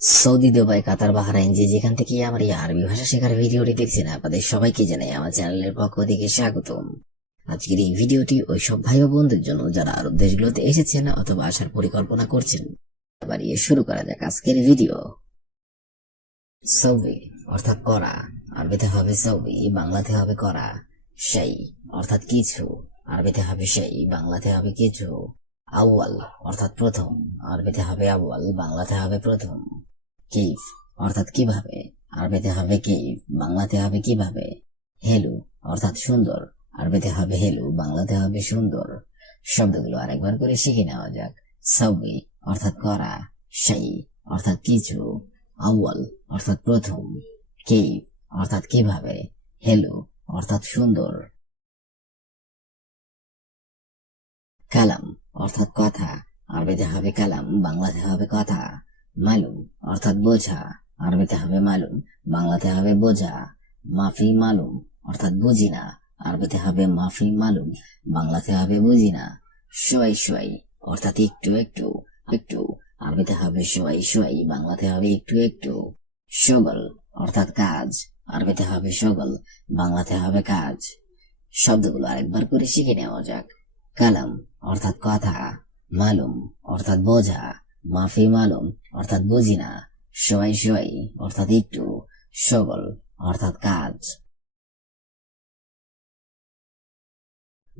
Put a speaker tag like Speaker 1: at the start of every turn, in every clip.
Speaker 1: Saudi, Dubai, কাতার, বাহারাইন, যে যেখান থেকে আমার এই আরবি ভাষা শেখার ভিডিওটি দেখছেন, আপনাদের সবাইকে জানাই আমার চ্যানেলের পক্ষ থেকে স্বাগতম। আজকের এই ভিডিওটি ওই সব ভাই বোনদের জন্য যারা আরব দেশগুলোতে এসেছেন অথবা আসার পরিকল্পনা করছেন এবার ইয়ে শুরু করা যাক আজকের ভিডিও। সৌদি অর্থাৎ করা, আরবিতে হবে সৌদি, বাংলাতে হবে করা, সেই অর্থাৎ কিছু, আরবিতে হবে সেই, বাংলাতে হবে কিছু, আউয়াল অর্থাৎ প্রথম, আরবিতে হবে আউয়াল, বাংলাতে হবে প্রথম। কিফ অর্থাৎ কীভাবে? আরবিতে হবে কিফ বাংলাতে হবে কীভাবে? হেলু অর্থাৎ সুন্দর। আরবিতে হবে হেলু বাংলাতে হবে সুন্দর। শব্দগুলো আরেকবার করে শিখে নেওয়া যাক। সাউই অর্থাৎ করা। সেই অর্থাৎ কিছু। আউয়াল অর্থাৎ প্রথম। কিফ অর্থাৎ কীভাবে? হেলু অর্থাৎ সুন্দর। কালাম অর্থাৎ কথা। আরবিতে হবে কালাম, বাংলাতে হবে কথা। মালুম, অর্থাৎ বোঝা। আরবিতে হবে মালুম, বাংলাতে হবে বোঝা। মাফি মালুম, অর্থাৎ বুঝি না। আরবিতে হবে মাফি মালুম, বাংলাতে হবে বুঝি না। সোয়াই সোয়াই অর্থাৎ একটু একটু একটু। আরবিতে হবে সোয়াই সোয়াই বাংলাতে হবে একটু একটু। সগল, অর্থাৎ কাজ। আরবিতে হবে সগল, বাংলাতে হবে কাজ। শব্দগুলো আরেকবার করে শিখে নেওয়া যাক। কালাম, অর্থাৎ কথা। মালুম, অর্থাৎ বোঝা। মাফি মালুম, অর্থাৎ বুঝি না। সোয়াই সোয়াই অর্থাৎ একটু সগল অর্থাৎ কাজ।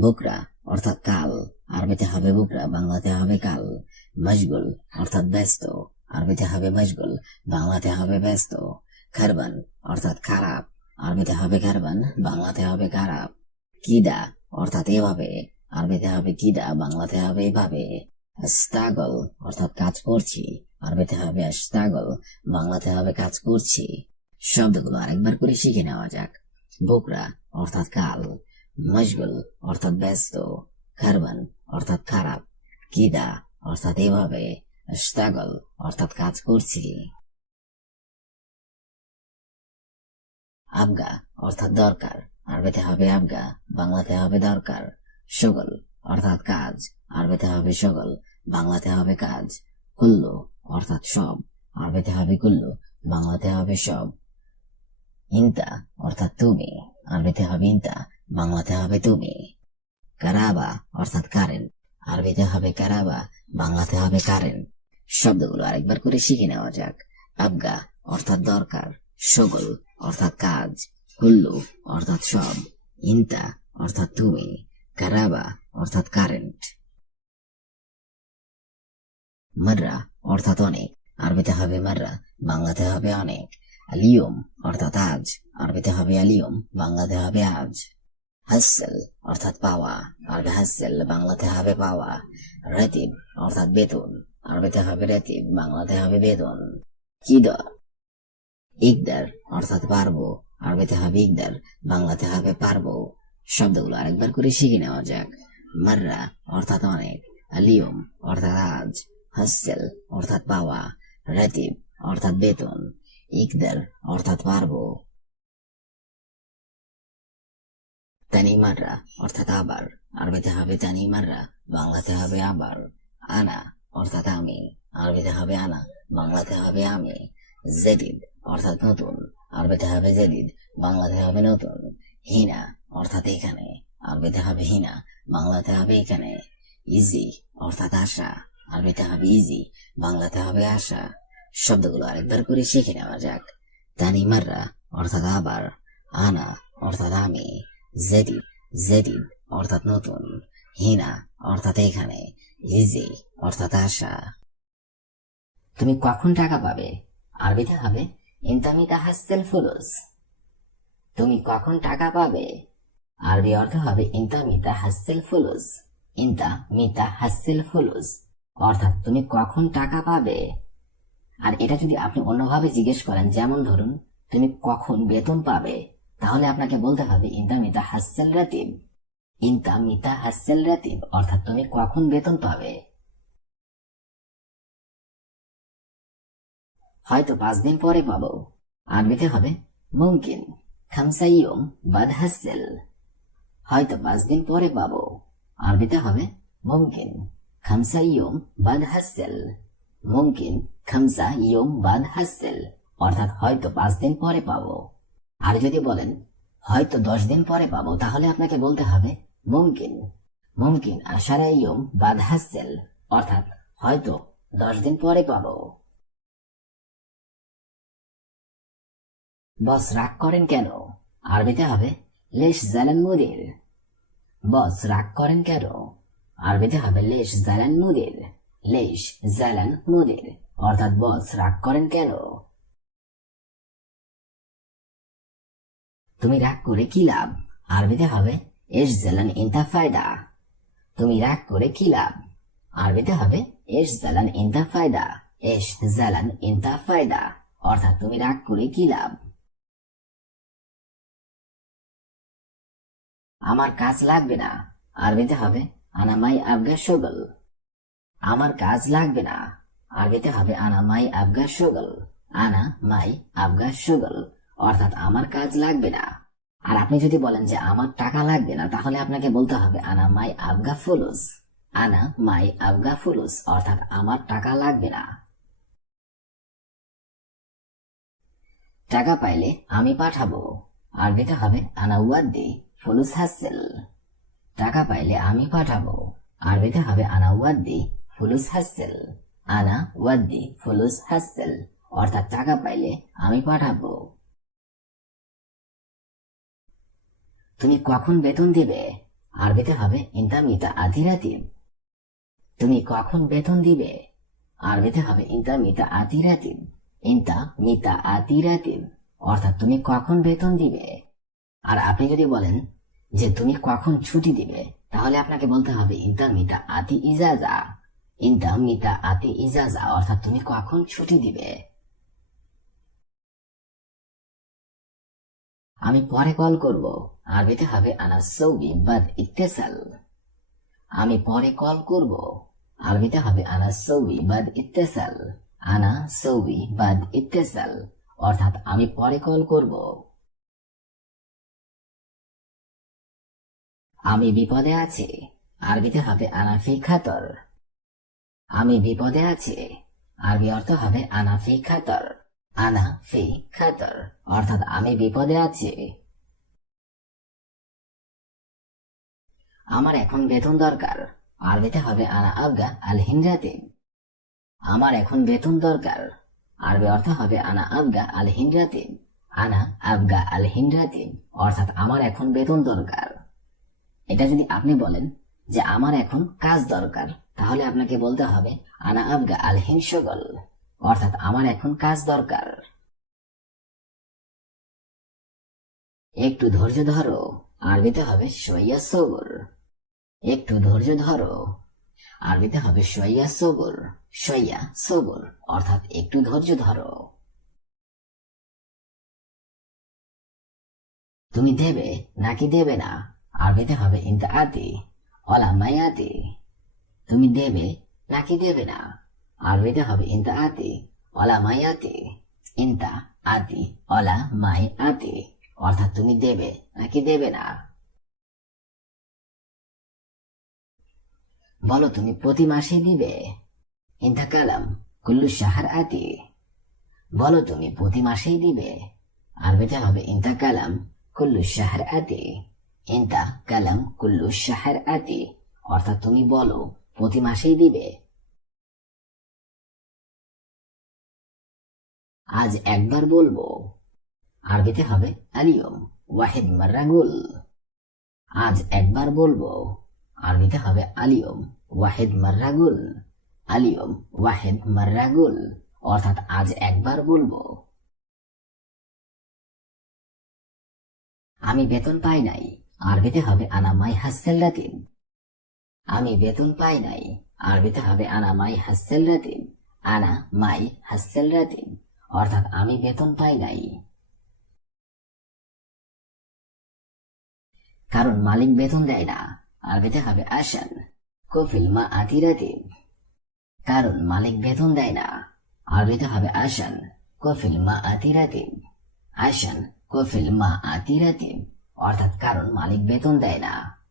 Speaker 1: বুকরা, অর্থাৎ কাল। আরবিতে হবে বুকরা, বাংলাতে হবে কাল। মশগুল অর্থাৎ ব্যস্ত। আরবিতে হবে মশগুল বাংলাতে হবে ব্যস্ত। খারবান, অর্থাৎ খারাপ। আরবিতে হবে খারবান, বাংলাতে হবে খারাপ। কিদা অর্থাৎ এভাবে। আরবিতে হবে কিদা বাংলাতে হবে এভাবে। স্তাগল অর্থাৎ কাজ করছি। আরবিতে হবে স্তাগল বাংলাতে হবে কাজ করছি। শব্দগুলো আরেকবার করে শিখে নেওয়া যাক। বুকরা, অর্থাৎ কাল। মশগুল, অর্থাৎ ব্যস্ত। খারবান, অর্থাৎ খারাপ। কিদা, অর্থাৎ এভাবে। স্তাগল অর্থাৎ কাজ করছি। আবগা, অর্থাৎ দরকার। আরবিতে হবে আবগা, বাংলাতে হবে দরকার। সগল অর্থাৎ কাজ। আরবিতে হবে সকল বাংলাতে হবে কাজ। কুল্লু, অর্থাৎ সব। আরবিতে হবে কুল্লু, বাংলাতে হবে সব। ইন্তা, অর্থাৎ তুমি। আরবিতে হবে ইন্তা, বাংলাতে হবে তুমি। কারাবা, অর্থাৎ কারেন্ট আরবিতে হবে কারাবা, বাংলাতে হবে কারেন্ট শব্দগুলো আরেকবার করে শিখে নেওয়া যাক। আবগা, অর্থাৎ দরকার। সগল, অর্থাৎ কাজ। কুল্লু, অর্থাৎ সব। ইন্তা, অর্থাৎ তুমি। কারাবা অর্থাৎ কারেন্ট মাররা অর্থাৎ অনেক, আরবিতে হবে মাররা বাংলাতে হবে অনেক। আলিয়ম অর্থাৎ আজ, আরবিতে হবে আলিয়ম, বাংলাতে হবে আজ। হাসেল অর্থাৎ পাওয়া, আরবি হাসেল, বাংলাতে হবে পাওয়া। রেতিব অর্থাৎ বেতন, আরবিতে হবে রেতিব, বাংলাতে হবে বেতন। কিদর, ইকদার অর্থাৎ পারব, আরবিতে হবে ইকদার, বাংলাতে হবে পারব। শব্দগুলো আরেকবার করে শিখে নেওয়া যাক। মাররা, অর্থাৎ অনেক, আলিয়ম, অর্থাৎ আজ, হাসেল, অর্থাৎ পাওয়া রেতিব, অর্থাৎ বেতন, ইকদার, অর্থাৎ পারব। তানিমাররা অর্থাৎ আবার, আরবিতে হবে তানিমাররা বাংলাতে হবে আবার, আনা, অর্থাৎ আমি, আরবিতে হবে আনা, বাংলাতে হবে আমি, জেদিদ, অর্থাৎ নতুন, আরবিতে হবে জেদিদ, বাংলাতে হবে নতুন, হিনা, অর্থাৎ এখানে। আরবিতে হবে হিনা, বাংলাতে হবে এখানে ইজি অর্থাৎ আশা আরবিতে হবে ইজি বাংলাতে হবে আশা। শব্দগুলো আরেকবার করে শিখে নেওয়া যাক। তানিমাররা অর্থাৎ আবার, আনা, অর্থাৎ আমি জেদিদ জেদিদ অর্থাৎ নতুন, হিনা, অর্থাৎ এখানে ইজি অর্থাৎ আশা। তুমি কখন টাকা পাবে? আরবিতে হবে, ইনতামিকা হাসতেল ফুলুস। তুমি কখন টাকা পাবে? আরবি অর্থ হবে ইনতা মিতা হাসতেল ফুলুস। ইনতা মিতা হাসতেল ফুলুস। অর্থাৎ তুমি কখন টাকা পাবে? আর এটা যদি আপনি অন্যভাবে জিজ্ঞেস করেন, যেমন ধরুন, তুমি কখন বেতন পাবে, তাহলে আপনাকে বলতে হবে ইনতা মিতা হাসেল রাতিব। ইনতা মিতা হাসেল রাতিব, অর্থাৎ তুমি কখন বেতন পাবে? হয়তো পাঁচ দিন পরে পাবো। আরবিতে হবে মুমকিন। খামসাইয়ম বাদ হাসেল। হয়তো পাঁচ দিন পরে পাবো। আরবিতে হবে, মুমকিন খামসাইয়ম বাদ হাসেল মুমকিন, খামসা ইয়ম বাদ হাসেল অর্থাৎ হয়তো পাঁচ দিন পরে পাবো। আর যদি বলেন, হয়তো দশ দিন পরে পাবো, তাহলে আপনাকে বলতে হবে, মুমকিন। মুমকিন, আশারা ইয়ম বাদ হাসেল অর্থাৎ হয়তো দশ দিন পরে পাবো। বস রাগ করেন কেন? আরবিতে হবে লেশ জালান মুদির বস রাগ করেন কেন? আরবিতে হবে লেশ জালান মুদির লেশ জালান মুদির অর্থাৎ বস রাগ করেন কেন? তুমি রাগ করে কি লাভ? আরবিতে হবে এস জালান ইন্তা ফায়দা। তুমি রাগ করে কি লাভ? আরবিতে হবে এস জালান ইন্তা ফায়দা। এস জালান ইন্তা ফায়দা। অর্থাৎ তুমি রাগ করে কি লাভ? আমার কাজ লাগবে না। আরবিতে হবে, আনামাই আবগা শগল। আমার কাজ লাগবে না। আরবিতে হবে, আনামাই আবগা শগল। আনা মাই আবগা শগল। অর্থাৎ আমার কাজ লাগবে না। আর আপনি যদি বলেন যে আমার টাকা লাগবে না, তাহলে আপনাকে বলতে হবে আনা মাই আবগা ফুলুস। আনা মাই আবগা ফুলুস, অর্থাৎ আমার টাকা লাগবে না। টাকা পাইলে আমি পাঠাবো। আরবিতে হবে আনা ওয়াদ্দি ফুলুস হাসেল টাকা পাইলে আমি পাঠাবো। আরবিতে হবে আনা ওয়াদ্দি ফুলুস হাসেল আনা ওয়াদ্দি ফুলুস হাসেল অর্থাৎ টাকা পাইলে আমি পাঠাবো। তুমি কখন বেতন দিবে? আরবিতে হবে ইন্তামিতা আতিরাতিব। তুমি কখন বেতন দিবে? আরবিতে হবে ইন্তামিতা আতিরাতিব। ইন্তা মিতা আতিরাতিব। অর্থাৎ তুমি কখন বেতন দিবে? আর আপনি যদি বলেন যে তুমি কখন ছুটি দিবে, তাহলে আপনাকে বলতে হবে ইন্তা মিতা আতি ইজাজা। ইন্তা মিতা আতি ইজাজা, অর্থাৎ তুমি কখন ছুটি দিবে। আমি পরে কল করব। আরবিতে হবে আনা সৌবি বাদ ইত্তেসাল। আমি পরে কল করব। আরবিতে হবে আনা সৌবি বাদ ইত্তেসাল। আনা সৌবি বাদ ইত্তেসাল। অর্থাৎ আমি পরে কল করব। আমি বিপদে আছি। আরবিতে হবে আনাফি খাতর। আমি বিপদে আছি। আরবি অর্থ হবে আনাফি খাতর। আনা ফি খাতর। অর্থাৎ আমি বিপদে আছি। আমার এখন বেতন দরকার। আরবিতে হবে আনা আবগা আল হিন্দাতিব আমার এখন বেতন দরকার। আরবি অর্থ হবে আনা আবগা আল হিন্দাতিব আনা আবগা আল হিন্দাতিব অর্থাৎ আমার এখন বেতন দরকার। এটা যদি আপনি বলেন যে আমার এখন কাজ দরকার, তাহলে আপনাকে বলতে হবে, আনা আবগা আল হিংসগল, অর্থাৎ আমার এখন কাজ দরকার। একটু ধৈর্য ধরো, আরবিতে হবে সইয়া সবর। একটু ধৈর্য ধরো, আরবিতে হবে সইয়া সবর সইয়া সবর, অর্থাৎ একটু ধৈর্য ধরো। তুমি দেবে নাকি দেবে না? আরবিতে হবে ইন্তা আতি অলা মায়াতি তুমি দেবে, নাকি দেবে না? আরবিতে হবে ইন্তা আতি অলা মায়াতি ইন্তা আতি অলা মাই আতি অর্থাৎ তুমি দেবে, নাকি দেবে না? বলো তুমি প্রতি মাসে দিবে? ইন্তা কালাম কুল্লু শাহার আতি বলো তুমি প্রতি মাসেই দিবে? আরবিতে হবে ইন্তা কালাম কুল্লু শাহার আতি ইন্তা কালাম কুল্লু শাহের আতি অর্থাৎ তুমি বলো, প্রতি মাসেই দিবে। আজ একবার বলব, আরবিতে হবে আলিয়ম ওয়াহিদ মার্রাগুল আজ একবার বলব, আরবিতে হবে আলিয়ম ওয়াহিদ মার্রাগুল আলিয়ম ওয়াহিদ মার্রাগুল অর্থাৎ আজ একবার বলব। আমি বেতন পাই নাই আরবিতে হবে আনা মাই হাসেল্লাতিন আমি বেতন পাই নাই আরবিতে হবে আনা মাই হাসেল্লাতিন আনা মাই হাসেল্লাতিন অর্থাৎ আমি বেতন পাই নাই। কারণ মালিক বেতন দেয় না আরবিতে হবে আসান কফিল মা আতিরাতিব কারণ মালিক বেতন দেয় না আরবিতে হবে আসান কফিল মা আতিরাতিব আসান কফিল মা আতিরাতিব অর্থাৎ কারণ মালিক বেতন দেয় না।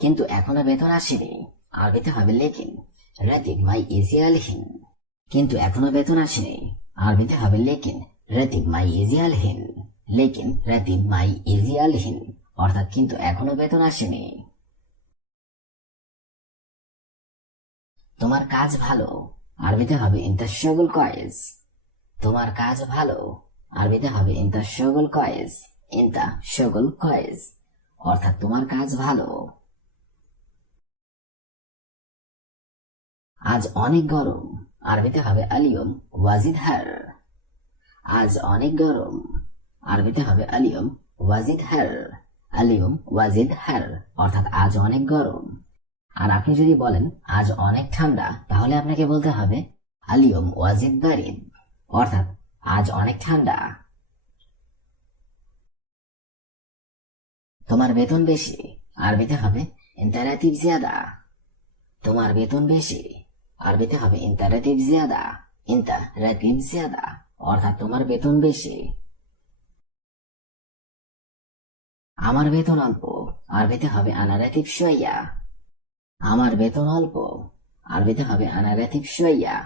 Speaker 1: কিন্তু এখনও বেতন আসেনি। আরবিতে হবে লেকিন। রাতিব মাই ইজিয়ালহীন কিন্তু এখনও বেতন আসেনি। আরবিতে হবে লেকিন। রাতিব মাই ইজিয়ালহীন লেকিন রাতিব মাই ইজিয়ালহীন অর্থাৎ কিন্তু এখনও বেতন আসেনি। তোমার কাজ ভালো। আরবিতে হবে ইন্তা শগুল কয়েজ। তোমার কাজ ভালো। আরবিতে হবে ইন্তা শগুল কয়েজ, ইন্তা শগুল কয়েজ। অর্থাৎ তোমার কাজ ভালো। আজ অনেক গরম, আরবিতে হবে আলিয়ম ওয়াজিদ হার। আজ অনেক গরম, আরবিতে হবে আলিয়ম ওয়াজিদ হার। আলিয়ম ওয়াজিদ হার, অর্থাৎ আজ অনেক গরম। আর আপনি যদি বলেন, আজ অনেক ঠান্ডা, তাহলে আপনাকে বলতে হবে আলিয়ম ওয়াজিদ বারিদ। অর্থাৎ আজ অনেক ঠান্ডা। তোমার বেতন বেশি আরবিতে হবে ইন্টারাতিভ জিয়াদা তোমার বেতন বেশি আরবিতে হবে ইন্টারাতিভ জিয়াদা ইন্টা রাতিব জিয়াদা অর্থাৎ তোমার বেতন বেশি। আমার বেতন অল্প আরবিতে হবে আনারাতিব শোয়া আমার বেতন অল্প আরবিতে হবে আনা রাতিব শোয়া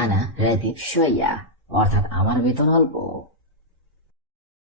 Speaker 1: আনা রাতিব শোয়া অর্থাৎ আমার বেতন অল্প।